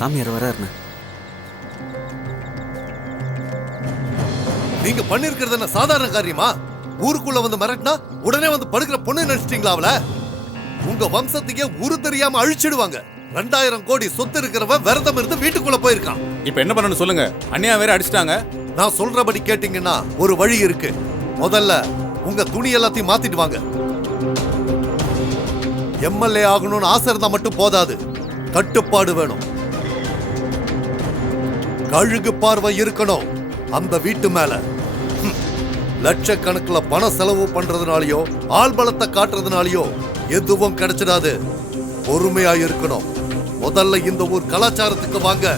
சாமியார் வராருண்ணே. நீங்க பண்ணிருக்கிறது என்ன சாதாரண காரியமா? ஊருக்குள்ள வந்து மிரட்டினா உடனே வந்து படுக்கிற பொண்ணு நினைச்சிட்டீங்களா அவள? உங்க வம்சத்துக்கே உரு தெரியாம அழிச்சிடுவாங்க. 2000 கோடி சொத்து இருக்கிறவன் விரதம் இருந்து வீட்டுக்குள்ள போயிருக்கான். இப்ப என்ன பண்ணணும் சொல்லுங்க? அண்ணியா வேற அடிச்சிட்டாங்க. நான் சொல்றபடி கேட்டீங்கன்னா ஒரு வழி இருக்கு. முதல்ல உங்க துணி எல்லாத்தையும் மாத்திட்டு வாங்க. எம்எல்ஏ ஆகணும்னு ஆசை இருந்தா மட்டும் போதாது, கட்டுப்பாடு வேணும். கழுகு பார்வை இருக்கணும் அந்த வீட்டு மேல. லட்சக்கணக்கில் பண செலவு பண்றதுனாலயோ ஆள் பலத்தை காட்டுறதுனாலயோ எதுவும் கிடைச்சிடாது. பொறுமையா இருக்கணும். முதல்ல இந்த ஊர் கலாச்சாரத்துக்கு வாங்க.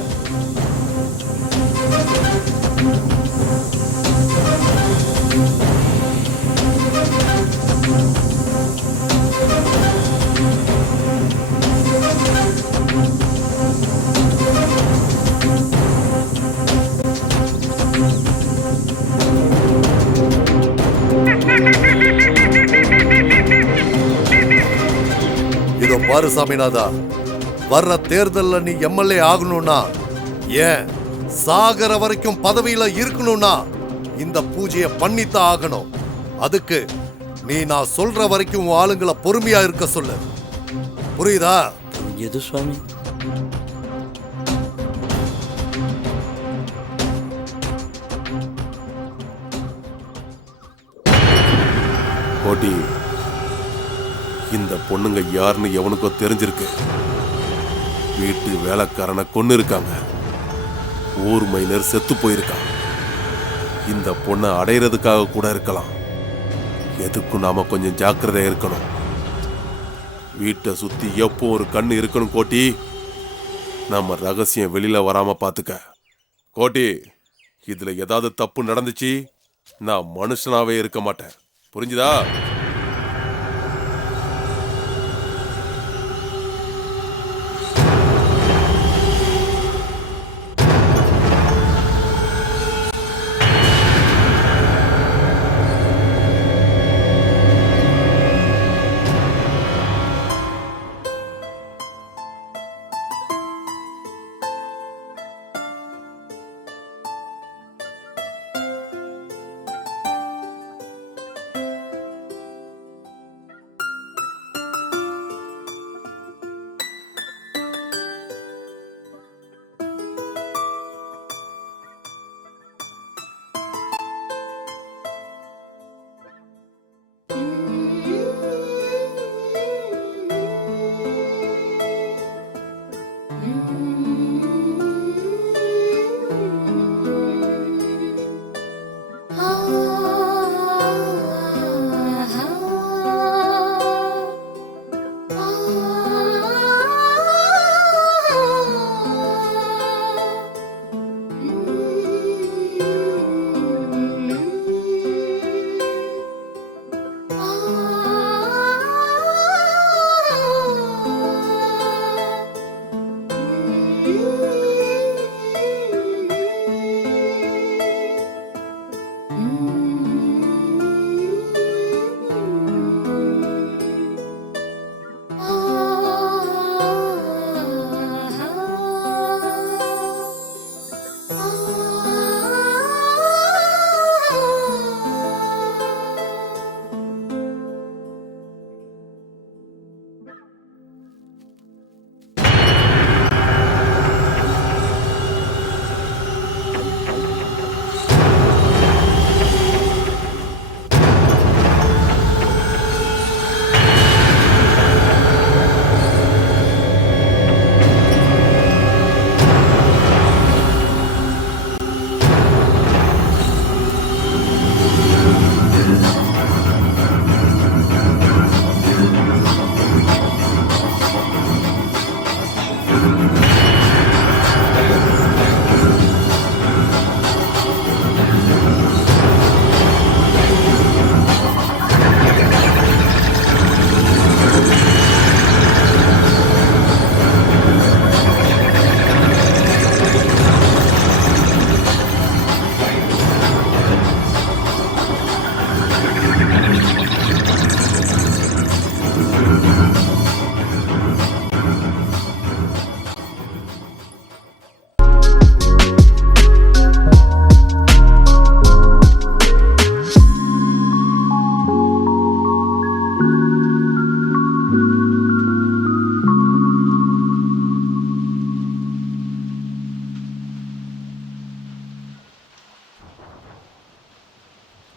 இதோ பாரு சாமிநாதா, வர்ற தேர்தல்ல நீ எம்எல்ஏ ஆகணும்னா, ஏன் சாகர வரைக்கும் பதவியில இருக்கணும்னா இந்த பூஜையை பண்ணித்தான் ஆகணும். அதுக்கு நீ நான் சொல்ற வரைக்கும் உன் ஆளுங்களை பொறுமையா இருக்க சொல்லு. புரியுதா? எது சுவாமி? கோட்டி, இந்த பொண்ணுங்க யாருன்னு எவனுக்கோ தெரிஞ்சிருக்கு. வீட்டு வேலைக்காரனை கொன்னு இருக்காங்க. ஊர் மைனர் செத்து போயிருக்கான். இந்த பொண்ணை அடையிறதுக்காக கூட இருக்கலாம். எதுக்கும் நாம கொஞ்சம் ஜாக்கிரதையா இருக்கணும். வீட்டை சுத்தி எப்போ ஒரு கண்ணு இருக்கணும் கோட்டி. நம்ம ரகசியம் வெளியில வராம பாத்துக்க கோட்டி. இதுல ஏதாவது தப்பு நடந்துச்சு, நான் மனுஷனாவே இருக்க மாட்டேன். புரிஞ்சுதா?